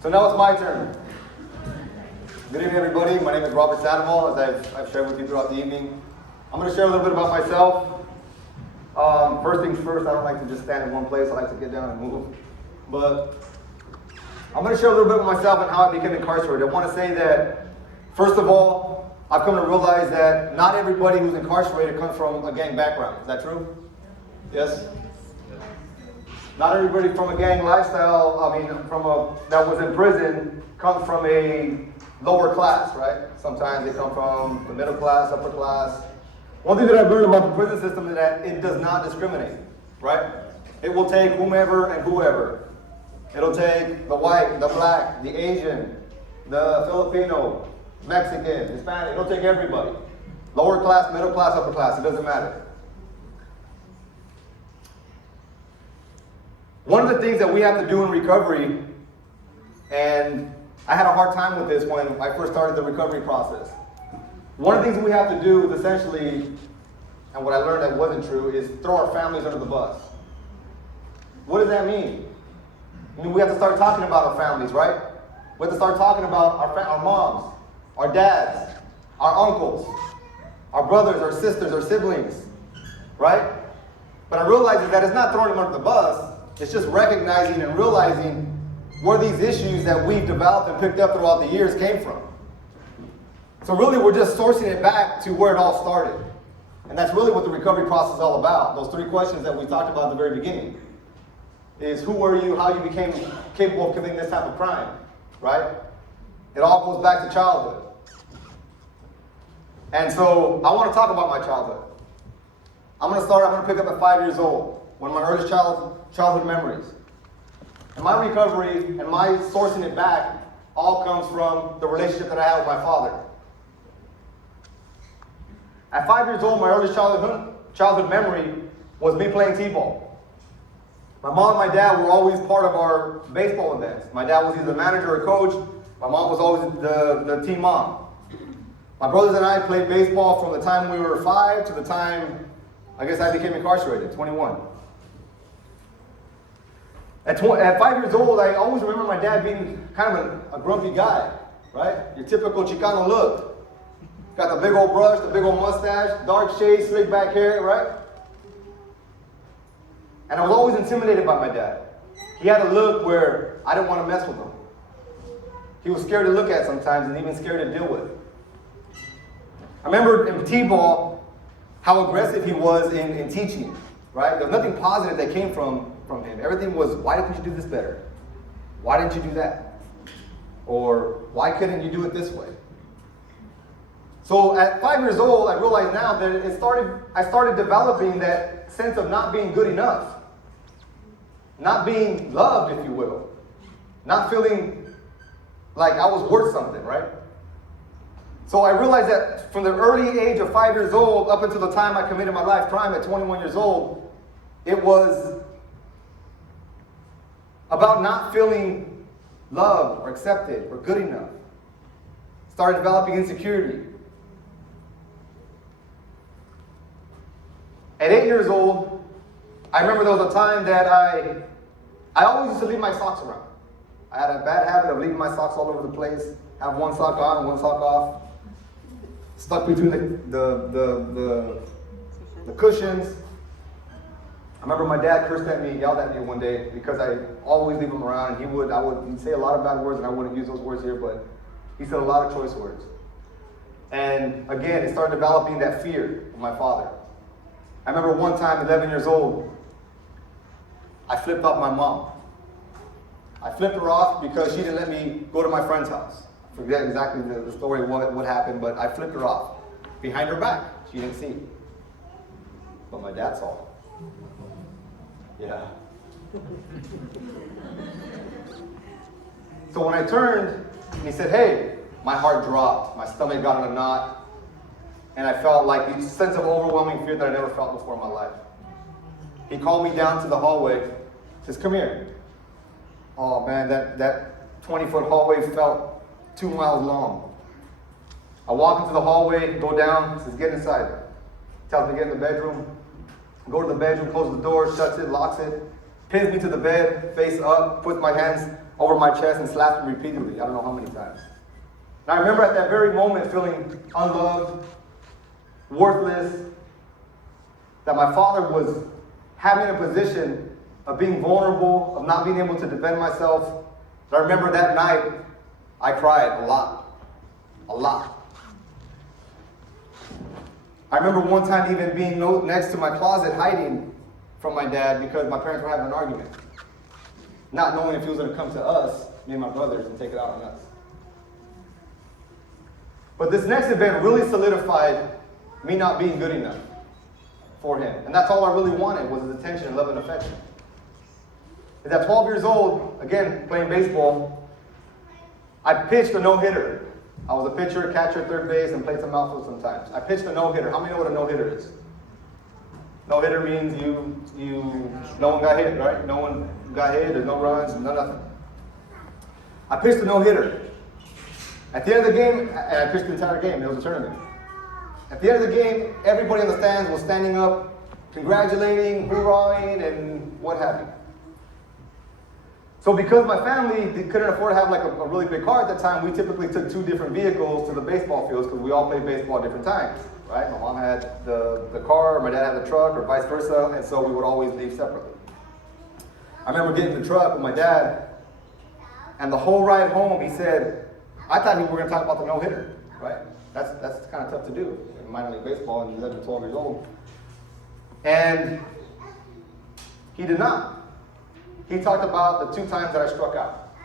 So now it's my turn. Good evening, everybody. My name is Robert Sandoval, as I've shared with you throughout the evening. I'm going to share a little bit about myself. First things first, I don't like to just stand in one place. I like to get down and move. But I'm going to share a little bit about myself and how I became incarcerated. I want to say that, first of all, I've come to realize that not everybody who's incarcerated comes from a gang background. Is that true? Yes? Not everybody from a gang lifestyle, that was in prison, comes from a lower class, right? Sometimes they come from the middle class, upper class. One thing that I've learned about the prison system is that it does not discriminate, right? It will take whomever and whoever. It'll take the white, the black, the Asian, the Filipino, Mexican, Hispanic. It'll take everybody. Lower class, middle class, upper class. It doesn't matter. One of the things that we have to do in recovery, and I had a hard time with this when I first started the recovery process. One of the things we have to do is essentially, and what I learned that wasn't true, is throw our families under the bus. What does that mean? I mean, we have to start talking about our families, right? We have to start talking about our moms, our dads, our uncles, our brothers, our sisters, our siblings, right? But I realized that it's not throwing them under the bus. It's just recognizing and realizing where these issues that we've developed and picked up throughout the years came from. So really, we're just sourcing it back to where it all started. And that's really what the recovery process is all about. Those three questions that we talked about at the very beginning is who were you, how you became capable of committing this type of crime, right? It all goes back to childhood. And so I want to talk about my childhood. I'm going to pick up at 5 years old, one of my earliest childhood memories. And my recovery and my sourcing it back all comes from the relationship that I had with my father. At 5 years old, my earliest childhood memory was me playing t-ball. My mom and my dad were always part of our baseball events. My dad was either the manager or coach. My mom was always the team mom. My brothers and I played baseball from the time we were 5 to the time, I guess, I became incarcerated, 21. At 5 years old, I always remember my dad being kind of a grumpy guy, right? Your typical Chicano look. Got the big old brush, the big old mustache, dark shades, slick back hair, right? And I was always intimidated by my dad. He had a look where I didn't want to mess with him. He was scared to look at sometimes and even scared to deal with. I remember in t-ball how aggressive he was in teaching, right? There was nothing positive that came from him. Everything was, why didn't you do this better? Why didn't you do that? Or why couldn't you do it this way? So at 5 years old, I realized now that I started developing that sense of not being good enough. Not being loved, if you will. Not feeling like I was worth something, right? So I realized that from the early age of 5 years old up until the time I committed my life crime at 21 years old, it was about not feeling loved or accepted or good enough. Started developing insecurity. At 8 years old, I remember there was a time that I always used to leave my socks around. I had a bad habit of leaving my socks all over the place, have one sock on and one sock off, stuck between the cushions. I remember my dad cursed at me, yelled at me one day because I always leave them around, and he'd say a lot of bad words, and I wouldn't use those words here, but he said a lot of choice words. And again, it started developing that fear of my father. I remember one time, 11 years old, I flipped off my mom. I flipped her off because she didn't let me go to my friend's house. I forget exactly the story of what happened, but I flipped her off. Behind her back. She didn't see. But my dad saw. Yeah. So when I turned, he said, hey, my heart dropped. My stomach got in a knot. And I felt like this sense of overwhelming fear that I never felt before in my life. He called me down to the hallway. Says, come here. Oh man, that 20-foot hallway felt 2 miles long. I walk into the hallway, go down, says, get inside. Tells me to get in the bedroom. Go to the bedroom, closes the door, shuts it, locks it. pins me to the bed, face up, puts my hands over my chest and slaps me repeatedly. I don't know how many times. And I remember at that very moment feeling unloved, worthless, that my father was having a position of being vulnerable, of not being able to defend myself. And I remember that night, I cried a lot. A lot. I remember one time even being next to my closet hiding from my dad because my parents were having an argument. Not knowing if he was going to come to us, me and my brothers, and take it out on us. But this next event really solidified me not being good enough for him. And that's all I really wanted was his attention and love and affection. And at 12 years old, again, playing baseball, I pitched a no-hitter. I was a pitcher, catcher, third base, and played some outfield sometimes. I pitched a no-hitter. How many know what a no-hitter is? No-hitter means no one got hit, right? No one got hit, there's no runs, no nothing. I pitched a no-hitter. At the end of the game, and I pitched the entire game, it was a tournament. At the end of the game, everybody in the stands was standing up, congratulating, hoorahing, and what have you. So because my family couldn't afford to have like a really big car at that time, we typically took 2 different vehicles to the baseball fields because we all played baseball at different times, right? My mom had the car, my dad had the truck, or vice versa, and so we would always leave separately. I remember getting in the truck with my dad, and the whole ride home he said, I thought we were going to talk about the no-hitter, right? That's kind of tough to do in minor league baseball when you're 11 or 12 years old. And he did not. He talked about the 2 times that I struck out.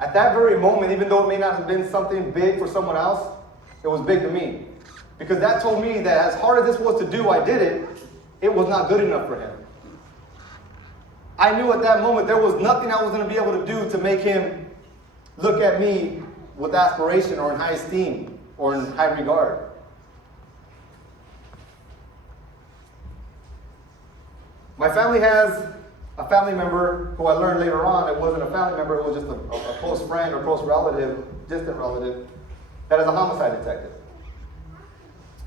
At that very moment, even though it may not have been something big for someone else, it was big to me. Because that told me that as hard as this was to do, I did it, it was not good enough for him. I knew at that moment there was nothing I was going to be able to do to make him look at me with aspiration or in high esteem or in high regard. My family has a family member who I learned later on, it wasn't a family member, it was just a close friend or close relative, distant relative, that is a homicide detective.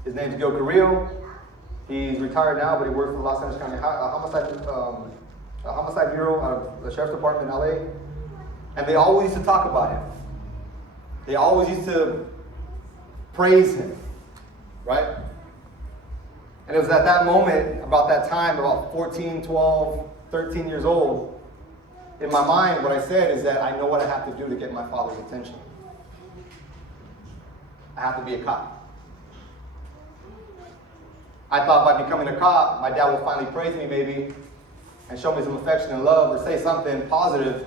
His name's Gil Carrillo. He's retired now, but he worked for the Los Angeles County Homicide Bureau out of the Sheriff's Department in LA. And they always used to talk about him. They always used to praise him, right? And it was at that moment, about that time, about 14, 12, 13 years old, in my mind, what I said is that I know what I have to do to get my father's attention. I have to be a cop. I thought by becoming a cop, my dad would finally praise me maybe, and show me some affection and love, or say something positive,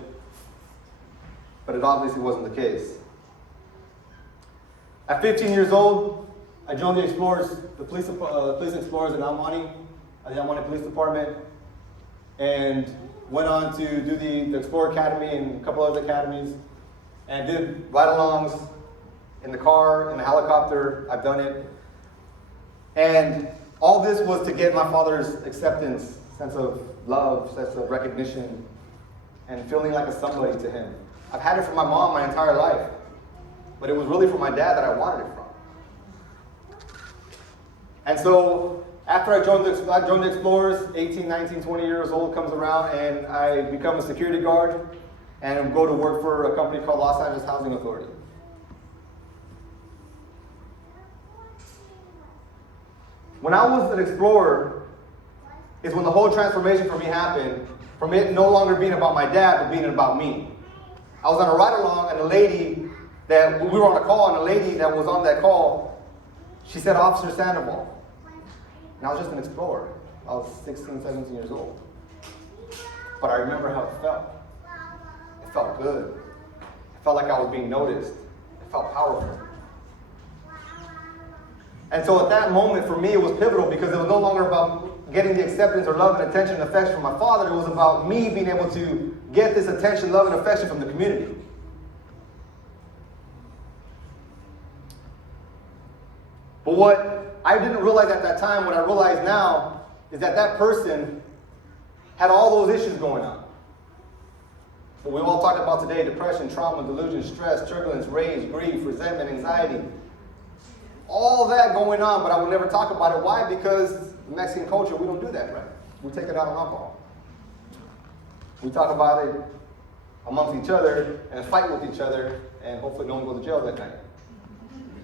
but it obviously wasn't the case. At 15 years old, I joined the Explorers, the police explorers in El Monte, the El Monte Police Department, and went on to do the Explorer Academy and a couple other academies, and did ride-alongs in the car, in the helicopter. I've done it. And all this was to get my father's acceptance, sense of love, sense of recognition, and feeling like a somebody to him. I've had it from my mom my entire life, but it was really from my dad that I wanted it from. And so after I joined the Explorers, 18, 19, 20 years old comes around, and I become a security guard and go to work for a company called Los Angeles Housing Authority. When I was an explorer is when the whole transformation for me happened, from it no longer being about my dad, but being about me. I was on a ride-along, and we were on a call, and a lady that was on that call, she said, Officer Sandoval. And I was just an explorer. I was 16, 17 years old. But I remember how it felt. It felt good. It felt like I was being noticed. It felt powerful. And so at that moment, for me, it was pivotal because it was no longer about getting the acceptance or love and attention and affection from my father. It was about me being able to get this attention, love, and affection from the community. But what I didn't realize at that time, what I realize now, is that that person had all those issues going on. What we've all talked about today: depression, trauma, delusion, stress, turbulence, rage, grief, resentment, anxiety. All that going on, but I would never talk about it. Why? Because the Mexican culture, we don't do that, right? We take it out on alcohol. We talk about it amongst each other and fight with each other, and hopefully no one goes to jail that night.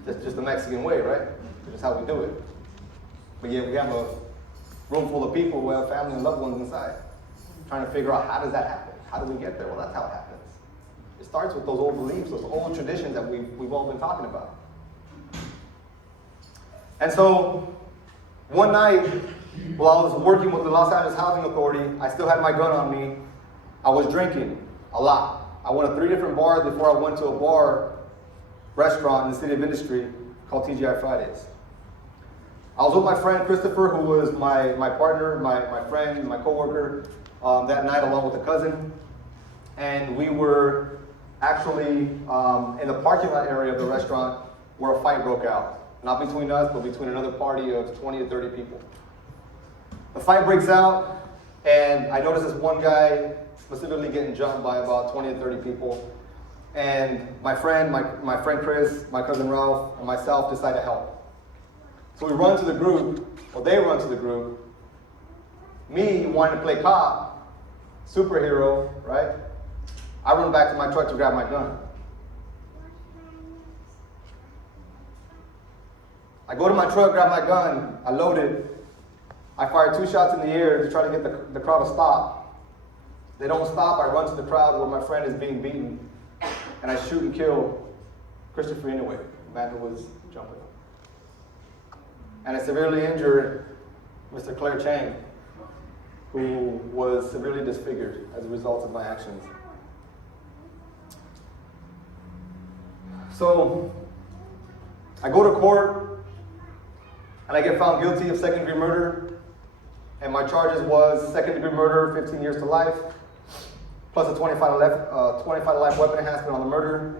That's just the Mexican way, right? That's just how we do it. But yet we have a room full of people who have family and loved ones inside, trying to figure out how does that happen? How do we get there? Well, that's how it happens. It starts with those old beliefs, those old traditions that we've all been talking about. And so, one night, while I was working with the Los Angeles Housing Authority, I still had my gun on me. I was drinking a lot. I went to 3 different bars before I went to a bar restaurant in the City of Industry called TGI Fridays. I was with my friend Christopher, who was my partner, my friend, my coworker that night, along with a cousin. And we were actually in the parking lot area of the restaurant where a fight broke out. Not between us, but between another party of 20 to 30 people. The fight breaks out, and I notice this one guy specifically getting jumped by about 20 to 30 people. And my friend Chris, my cousin Ralph, and myself decide to help. So we run to the group, or they run to the group. Me wanting to play cop, superhero, right? I run back to my truck to grab my gun. I go to my truck, grab my gun, I load it. I fire 2 shots in the air to try to get the crowd to stop. They don't stop, I run to the crowd where my friend is being beaten, and I shoot and kill Christopher anyway, the man who was jumping. And I severely injured Mr. Claire Chang, who was severely disfigured as a result of my actions. So, I go to court, and I get found guilty of second-degree murder, and my charges was second-degree murder, 15 years to life, plus a 25 to life weapon enhancement on the murder,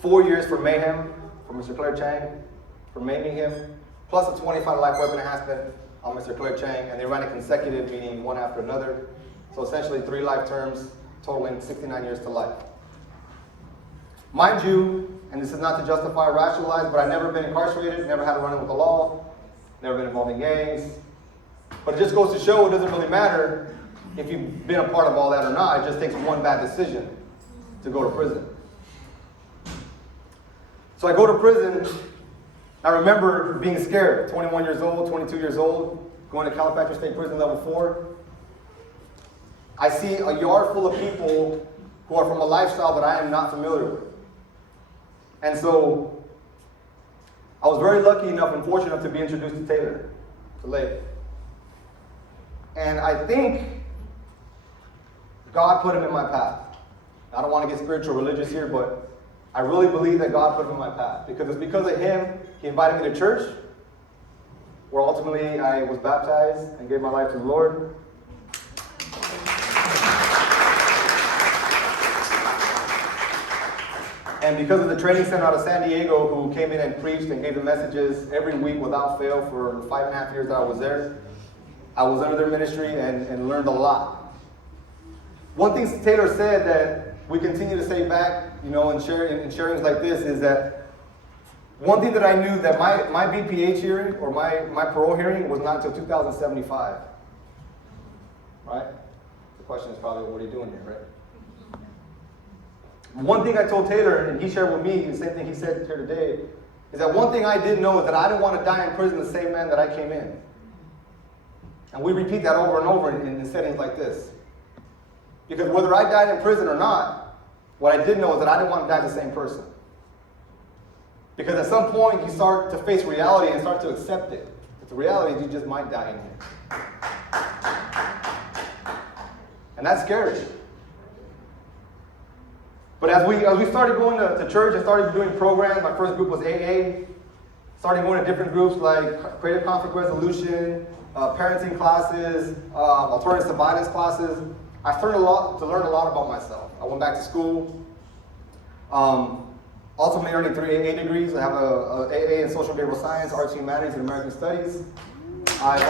4 years for mayhem for Mr. Claire Chang, for maiming him, plus a 25 to life weapon enhancement on Mr. Claire Chang, and they ran it consecutive, meaning one after another. So essentially 3 life terms, totaling 69 years to life. Mind you, and this is not to justify or rationalize, but I've never been incarcerated, never had a run-in with the law, never been involved in gangs. But it just goes to show it doesn't really matter if you've been a part of all that or not. It just takes one bad decision to go to prison. So I go to prison. I remember being scared, 21 years old, 22 years old, going to Calipatria State Prison Level 4. I see a yard full of people who are from a lifestyle that I am not familiar with. And so I was very lucky enough and fortunate enough to be introduced to Taylor, to Lake. And I think God put him in my path. I don't want to get spiritual religious here, but I really believe that God put him in my path. Because it's because of him, he invited me to church, where ultimately I was baptized and gave my life to the Lord. And because of the training center out of San Diego, who came in and preached and gave the messages every week without fail for 5.5 years that I was there, I was under their ministry and learned a lot. One thing Taylor said that we continue to say back, in sharings like this, is that one thing that I knew that my BPH hearing or my parole hearing was not until 2075. Right? The question is probably, what are you doing here, right? One thing I told Taylor, and he shared with me, the same thing he said here today, is that one thing I did know is that I didn't want to die in prison the same man that I came in. And we repeat that over and over in settings like this. Because whether I died in prison or not, what I did know is that I didn't want to die the same person. Because at some point, you start to face reality and start to accept it. But the reality is you just might die in here. And that's scary. But as we started going to church and started doing programs, my first group was AA, started going to different groups like creative conflict resolution, parenting classes, alternatives to violence classes, I started to learn a lot about myself. I went back to school, ultimately earning 3 AA degrees. I have a AA in social behavioral science, arts and humanities, and American studies. I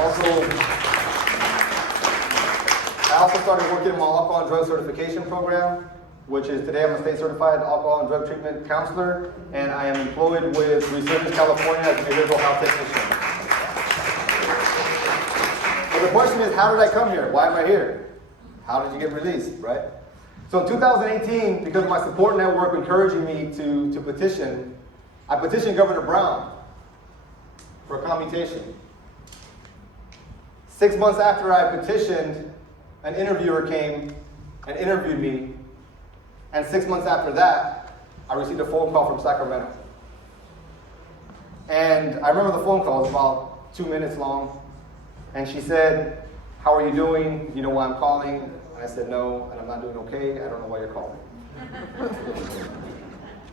also started working in my alcohol and drug certification program, which is today I'm a state certified alcohol and drug treatment counselor, and I am employed with Resurgence California as a behavioral health technician. But the question is, how did I come here? Why am I here? how did you get released, right? So in 2018, because of my support network encouraging me to petition, I petitioned Governor Brown for a commutation. 6 months after I petitioned, an interviewer came and interviewed me, and 6 months after that, I received a phone call from Sacramento. And I remember the phone call was about 2 minutes long, and she said, "How are you doing? You know why I'm calling?" And I said, "No, and I'm not doing okay. I don't know why you're calling."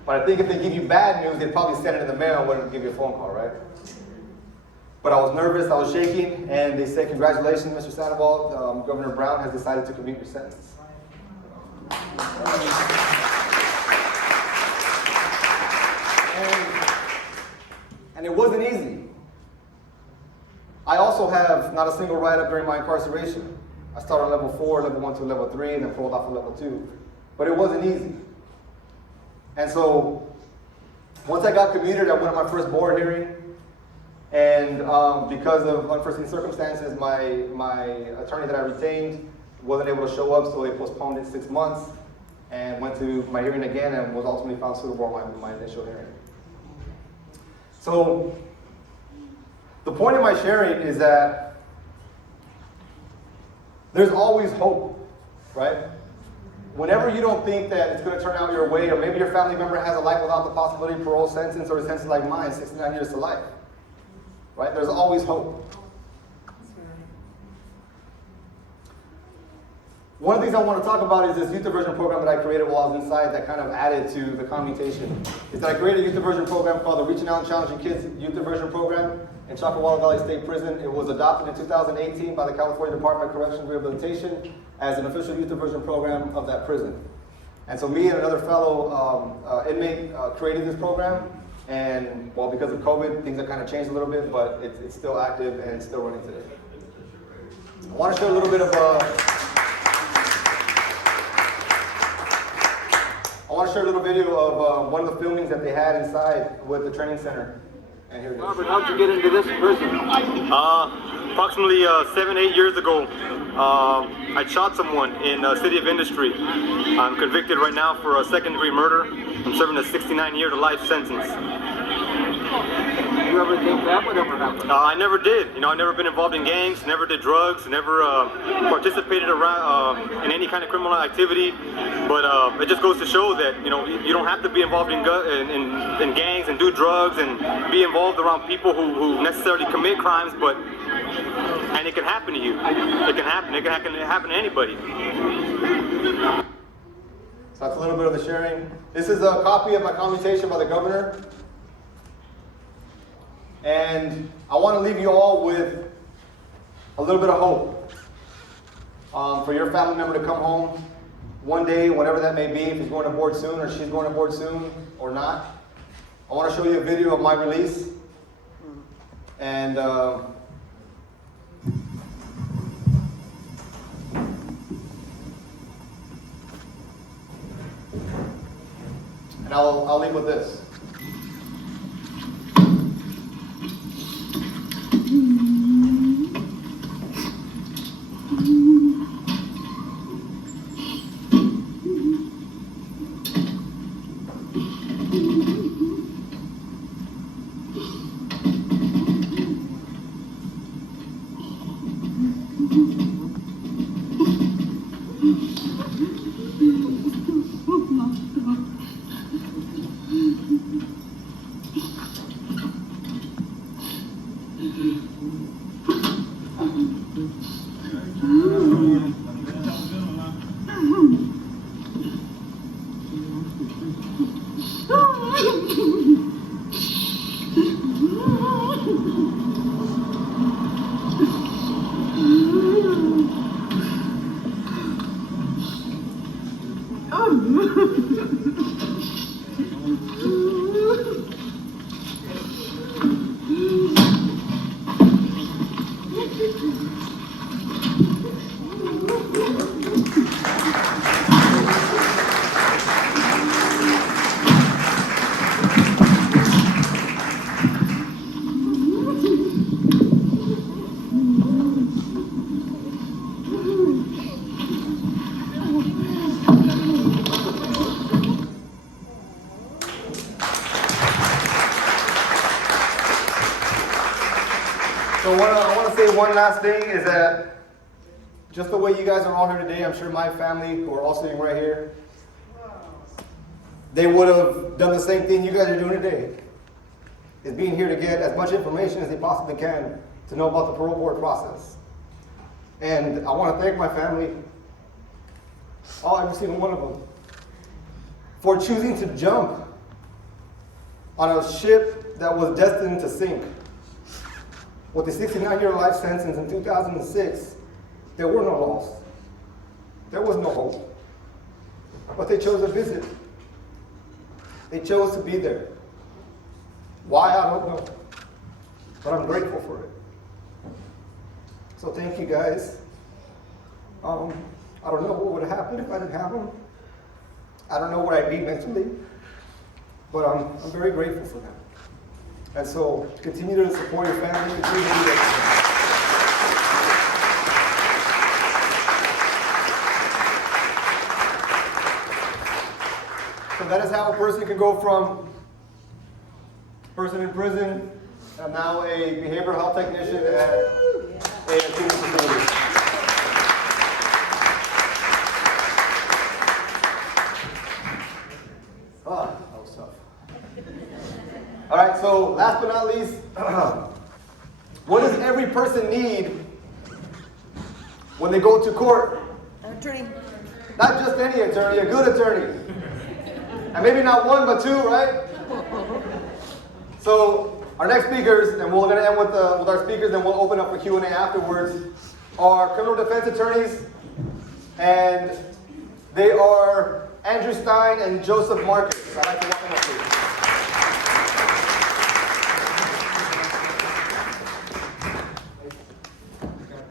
But I think if they give you bad news, they'd probably send it in the mail and wouldn't give you a phone call, right? But I was nervous, I was shaking, and they said, "Congratulations, Mr. Sandoval, Governor Brown has decided to commute your sentence." And it wasn't easy. I also have not a single write-up during my incarceration. I started on level 4, level 1 to level 3, and then pulled off of level 2. But it wasn't easy. And so, once I got commuted, I went on my first board hearing. And because of unforeseen circumstances, my attorney that I retained wasn't able to show up, so they postponed it 6 months and went to my hearing again and was ultimately found suitable on my initial hearing. So, the point of my sharing is that there's always hope, right? Whenever you don't think that it's going to turn out your way, or maybe your family member has a life without the possibility of parole sentence, or a sentence like mine, 69 years to life, right? There's always hope. One of the things I want to talk about is this youth diversion program that I created while I was inside that kind of added to the commutation. Is that I created a youth diversion program called the Reaching Out and Challenging Kids Youth Diversion Program in Chocowalla Valley State Prison. It was adopted in 2018 by the California Department of Corrections and Rehabilitation as an official youth diversion program of that prison. And so me and another fellow inmate created this program. And well, because of COVID, things have kind of changed a little bit, but it's still active and it's still running today. I want to show a little bit of I want to share a little video of one of the filmings that they had inside with the training center. And here it is. Robert, how'd you get into this prison? Approximately 7-8 years ago, I shot someone in the City of Industry. I'm convicted right now for a second-degree murder. I'm serving a 69-year to life sentence. You ever think that would ever happen? I never did. You know, I've never been involved in gangs, never did drugs, never participated around in any kind of criminal activity. But it just goes to show that, you know, you don't have to be involved in gangs and do drugs and be involved around people who necessarily commit crimes, and it can happen to you. It can happen. It can happen to anybody. So that's a little bit of the sharing. This is a copy of my commutation by the governor. And I want to leave you all with a little bit of hope for your family member to come home one day, whatever that may be, if he's going to board soon or she's going to board soon or not. I want to show you a video of my release. And I'll leave with this. one last thing is that just the way you guys are all here today, I'm sure my family, who are all sitting right here, they would have done the same thing you guys are doing today, is being here to get as much information as they possibly can to know about the parole board process. And I want to thank my family, every single one of them, for choosing to jump on a ship that was destined to sink. With a 69-year life sentence in 2006, there were no laws. There was no hope. But they chose to visit. They chose to be there. Why, I don't know. But I'm grateful for it. So thank you guys. I don't know what would have happened if I didn't have them. I don't know where I'd be mentally. But I'm very grateful for them. And so continue to support your family. Continue to do that. So that is how a person can go from person in prison and now a behavioral health technician at a treatment facility. That was tough. All right, so last but not least, what does every person need when they go to court? An attorney. Not just any attorney, a good attorney. And maybe not one, but two, right? So our next speakers, and we're going to end with our speakers, and we'll open up for Q&A afterwards, are criminal defense attorneys, and they are Andrew Stein and Joseph Marcus. I'd like to welcome them, please.